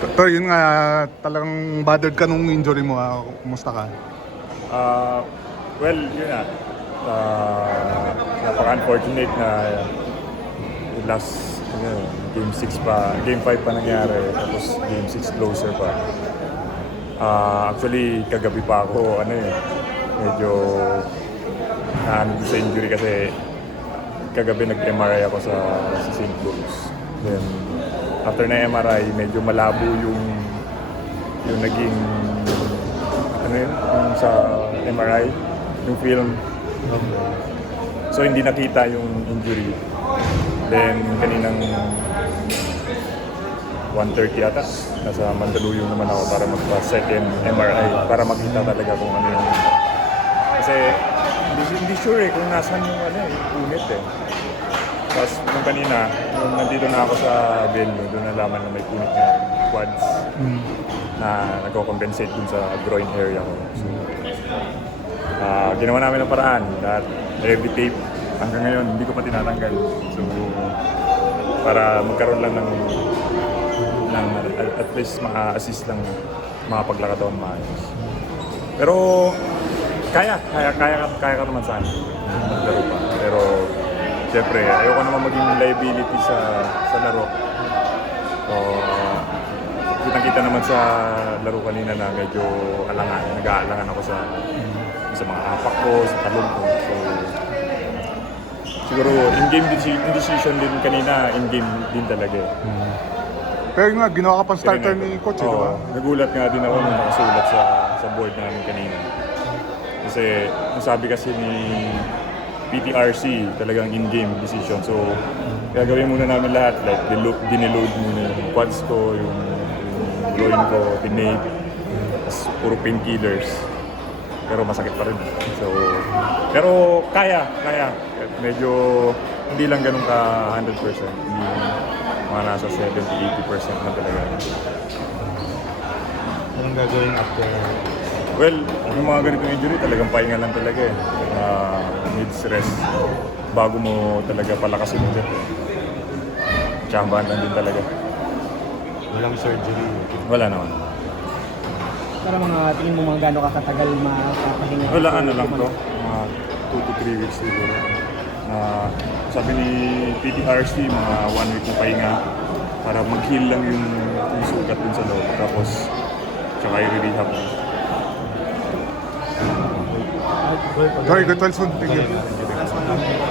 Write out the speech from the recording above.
Pero yun nga, talagang bothered ka nung injury mo. Kumusta ka? Well, yun na. Napaka-unfortunate na yung last game 6 pa, game 5 pa nangyari, tapos game 6 closer pa. Actually, kagabi pa ako, medyo naano sa injury kasi kagabi nag-MRI ako sa St. Louis. Then, after na MRI, medyo malabo yung naging yung sa MRI, yung film. So hindi nakita yung injury. Then kaninang 1:30 ata, nasa Mandaluyong naman ako para magpa-second MRI para makita talaga kung ano yung... Kasi hindi sure kung nasan yung yung unit Tapos nung kanina, nung nandito na ako sa venue, doon nalaman na may punit na quads na nagko-compensate dun sa groin area ko. So, ginawa namin ang paraan. Lahat, heavy tape. Hanggang ngayon, hindi ko pa tinatanggal. So, para magkaroon lang ng at least ma-assist lang makapaglakad ako maayos. Pero, kaya ka naman sana. Maglaro pa. Pero, siyempre, ayoko naman maging liability sa laro. So, kitang-kita naman sa laro kanina na medyo nag-aalangan ako sa mga apak ko, sa talon ko. So, siguro in-game decision din kanina, in-game din talaga Pero nga, ginawa ka pang starter ni coach, di ba? Nagulat nga din ako nung nakasulat sa board namin kanina. Kasi, sabi kasi ni PTRC, talagang in-game decision. So, gagawin muna namin lahat. Like, diniload muna yung quads ko, yung groin ko, tinate, puro painkillers. Pero masakit pa rin. So, pero kaya. Medyo hindi lang ganun ka 100%. Hindi mga nasa 70-80% na talaga. Anong gagawin after? Well, yung mga ganitong injury talagang pahinga lang talaga needs rest bago mo talaga palakasin ulit. Tsambahan lang din talaga. Walang surgery. Wala naman. Para mga tingin mo mga gano'n katagal makapahinga? Wala lang to. 2 to 3 weeks siguro. Sabi ni PTRC, mga 1 week na pahinga para mag-heal lang yung sugat dun sa loob. Tapos, tsaka i-rehab. Sorry, good one soon. Thank you.